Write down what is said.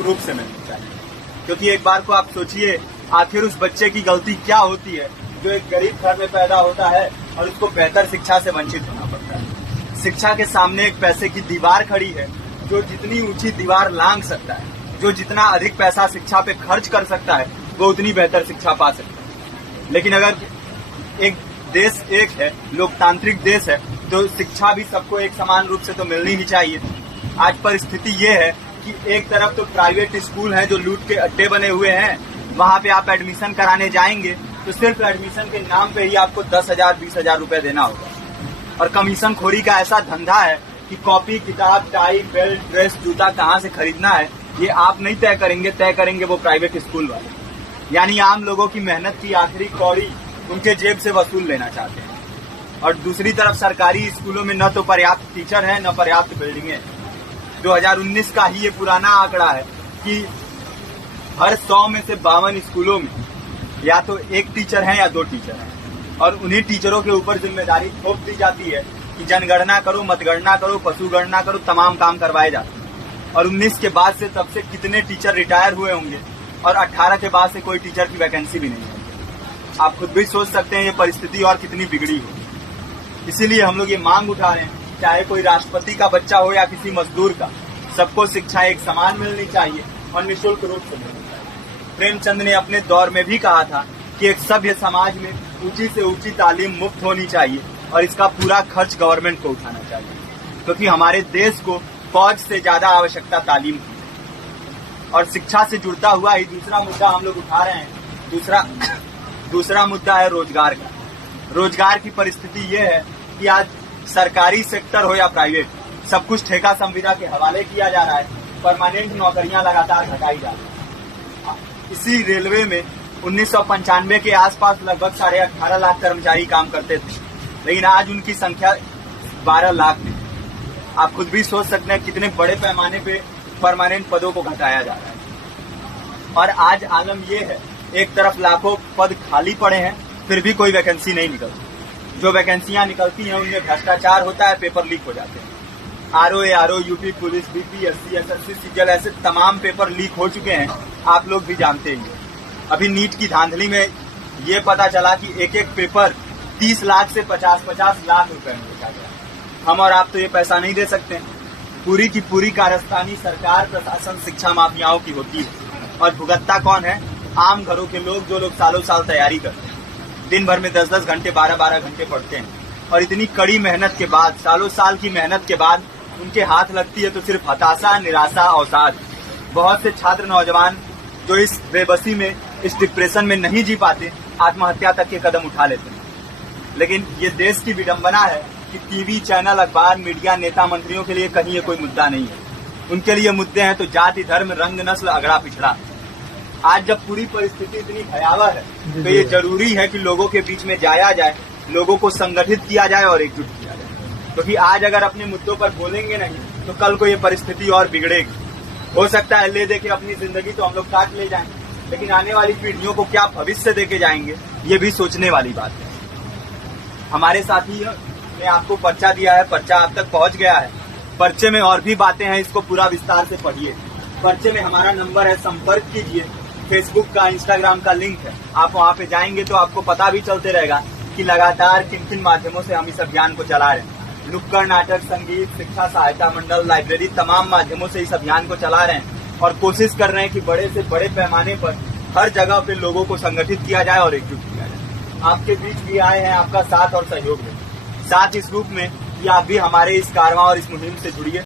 निःशुल्क रूप से मिलनी चाहिए। क्योंकि एक बार को आप सोचिए, आखिर उस बच्चे की गलती क्या होती है जो एक गरीब घर में पैदा होता है और उसको बेहतर शिक्षा से वंचित होना पड़ता है। शिक्षा के सामने एक पैसे की दीवार खड़ी है, जो जितनी ऊंची दीवार लांघ सकता है, जो जितना अधिक पैसा शिक्षा पे खर्च कर सकता है, वो उतनी बेहतर शिक्षा पा सकता है। लेकिन अगर एक देश एक है, लोकतांत्रिक देश है, तो शिक्षा भी सबको एक समान रूप से तो मिलनी ही चाहिए। आज परिस्थिति ये है कि एक तरफ तो प्राइवेट स्कूल हैं जो लूट के अड्डे बने हुए हैं, वहां पे आप एडमिशन कराने जाएंगे तो सिर्फ एडमिशन के नाम पे ही आपको 10,000 20,000 रुपए देना होगा। और कमीशन खोरी का ऐसा धंधा है कि कॉपी, किताब, टाई, बेल्ट, ड्रेस, जूता कहाँ से खरीदना है ये आप नहीं तय करेंगे वो प्राइवेट स्कूल वाले। यानी आम लोगों की मेहनत की आखिरी कौड़ी उनके जेब से वसूल लेना चाहते हैं। और दूसरी तरफ सरकारी स्कूलों में न तो पर्याप्त टीचर है, न पर्याप्त बिल्डिंगे हैं। 2019 का ही ये पुराना आंकड़ा है कि हर 100 में से 52 स्कूलों में या तो एक टीचर है या 2 टीचर हैं। और उन्हीं टीचरों के ऊपर जिम्मेदारी थोप दी जाती है कि जनगणना करो, मतगणना करो, पशुगणना करो, तमाम काम करवाए जाते हैं। और 19 के बाद से तब से कितने टीचर रिटायर हुए होंगे और 18 के बाद से कोई टीचर की वैकेंसी भी नहीं है। आप खुद भी सोच सकते हैं ये परिस्थिति और कितनी बिगड़ी हो। इसीलिए हम लोग ये मांग उठा रहे हैं, चाहे कोई राष्ट्रपति का बच्चा हो या किसी मजदूर का, सबको शिक्षा एक समान मिलनी चाहिए और निःशुल्क रूप से मिलनी चाहिए। प्रेमचंद ने अपने दौर में भी कहा था कि एक सभ्य समाज में ऊंची से ऊंची तालीम मुफ्त होनी चाहिए और इसका पूरा खर्च गवर्नमेंट को उठाना चाहिए, क्योंकि हमारे देश को फौज से ज्यादा आवश्यकता तालीम की है। और शिक्षा से जुड़ता हुआ ही दूसरा मुद्दा हम लोग उठा रहे हैं। दूसरा मुद्दा है रोजगार का। रोजगार की परिस्थिति ये है कि आज सरकारी सेक्टर हो या प्राइवेट, सब कुछ ठेका संविदा के हवाले किया जा रहा है। परमानेंट नौकरियां लगातार घटाई जा रही है। इसी रेलवे में 1995 के आसपास लगभग 18.5 लाख कर्मचारी काम करते थे, लेकिन आज उनकी संख्या 12 लाख थी। आप खुद भी सोच सकते हैं कितने बड़े पैमाने पे परमानेंट पदों को घटाया जा रहा है। और आज आलम ये है, एक तरफ लाखों पद खाली पड़े हैं, फिर भी कोई वैकेंसी नहीं निकलती। जो वैकेंसियां निकलती हैं उनमें भ्रष्टाचार होता है, पेपर लीक हो जाते हैं। RO, UP police, BPSC, SSC, CGL, ऐसे तमाम पेपर लीक हो चुके हैं, आप लोग भी जानते ही। अभी नीट की धांधली में ये पता चला कि एक एक पेपर 30 लाख से 50-50 लाख रुपए में बेचा गया। हम और आप तो ये पैसा नहीं दे सकते। पूरी की पूरी कारस्तानी सरकार, प्रशासन, शिक्षा माफियाओं की होती है। और भुगतता कौन है? आम घरों के लोग, जो लोग सालों साल तैयारी करते हैं, दिन भर में 10-10 घंटे, 12-12 घंटे पढ़ते हैं। और इतनी कड़ी मेहनत के बाद, सालों साल की मेहनत के बाद उनके हाथ लगती है तो सिर्फ हताशा, निराशा, अवसाद। बहुत से छात्र नौजवान जो इस बेबसी में, इस डिप्रेशन में नहीं जी पाते, आत्महत्या तक के कदम उठा लेते हैं। लेकिन ये देश की विडंबना है कि टीवी चैनल, अखबार, मीडिया, नेता, मंत्रियों के लिए कहीं ये कोई मुद्दा नहीं है। उनके लिए मुद्दे हैं तो जाति, धर्म, रंग, नस्ल, अगड़ा पिछड़ा। आज जब पूरी परिस्थिति इतनी भयावह है तो ये जरूरी है कि लोगों के बीच में जाया जाए, लोगों को संगठित किया जाए और एकजुट किया जाए। क्योंकि आज अगर अपने मुद्दों पर बोलेंगे नहीं तो कल को ये परिस्थिति और बिगड़ेगी। हो सकता है ले दे के अपनी जिंदगी तो हम लोग काट ले जाएं, लेकिन आने वाली पीढ़ियों को क्या भविष्य देके जाएंगे, ये भी सोचने वाली बात है। हमारे साथी ने आपको पर्चा दिया है, पर्चा आप तक पहुंच गया है। पर्चे में और भी बातें हैं, इसको पूरा विस्तार से पढ़िए। पर्चे में हमारा नंबर है, संपर्क कीजिए। फेसबुक का, इंस्टाग्राम का लिंक है, आप वहां पे जाएंगे तो आपको पता भी चलते रहेगा कि लगातार किन किन माध्यमों से हम इस अभियान को चला रहे हैं। नुक्कड़ नाटक, संगीत, शिक्षा सहायता मंडल, लाइब्रेरी, तमाम माध्यमों से इस अभियान को चला रहे हैं और कोशिश कर रहे हैं कि बड़े से बड़े पैमाने पर हर जगह पे लोगों को संगठित किया जाए और एकजुट किया जाए। आपके बीच भी आए हैं, आपका साथ और सहयोग है। साथ इस रूप में कि आप भी हमारे इस कारवां और इस मुहिम से जुड़िए।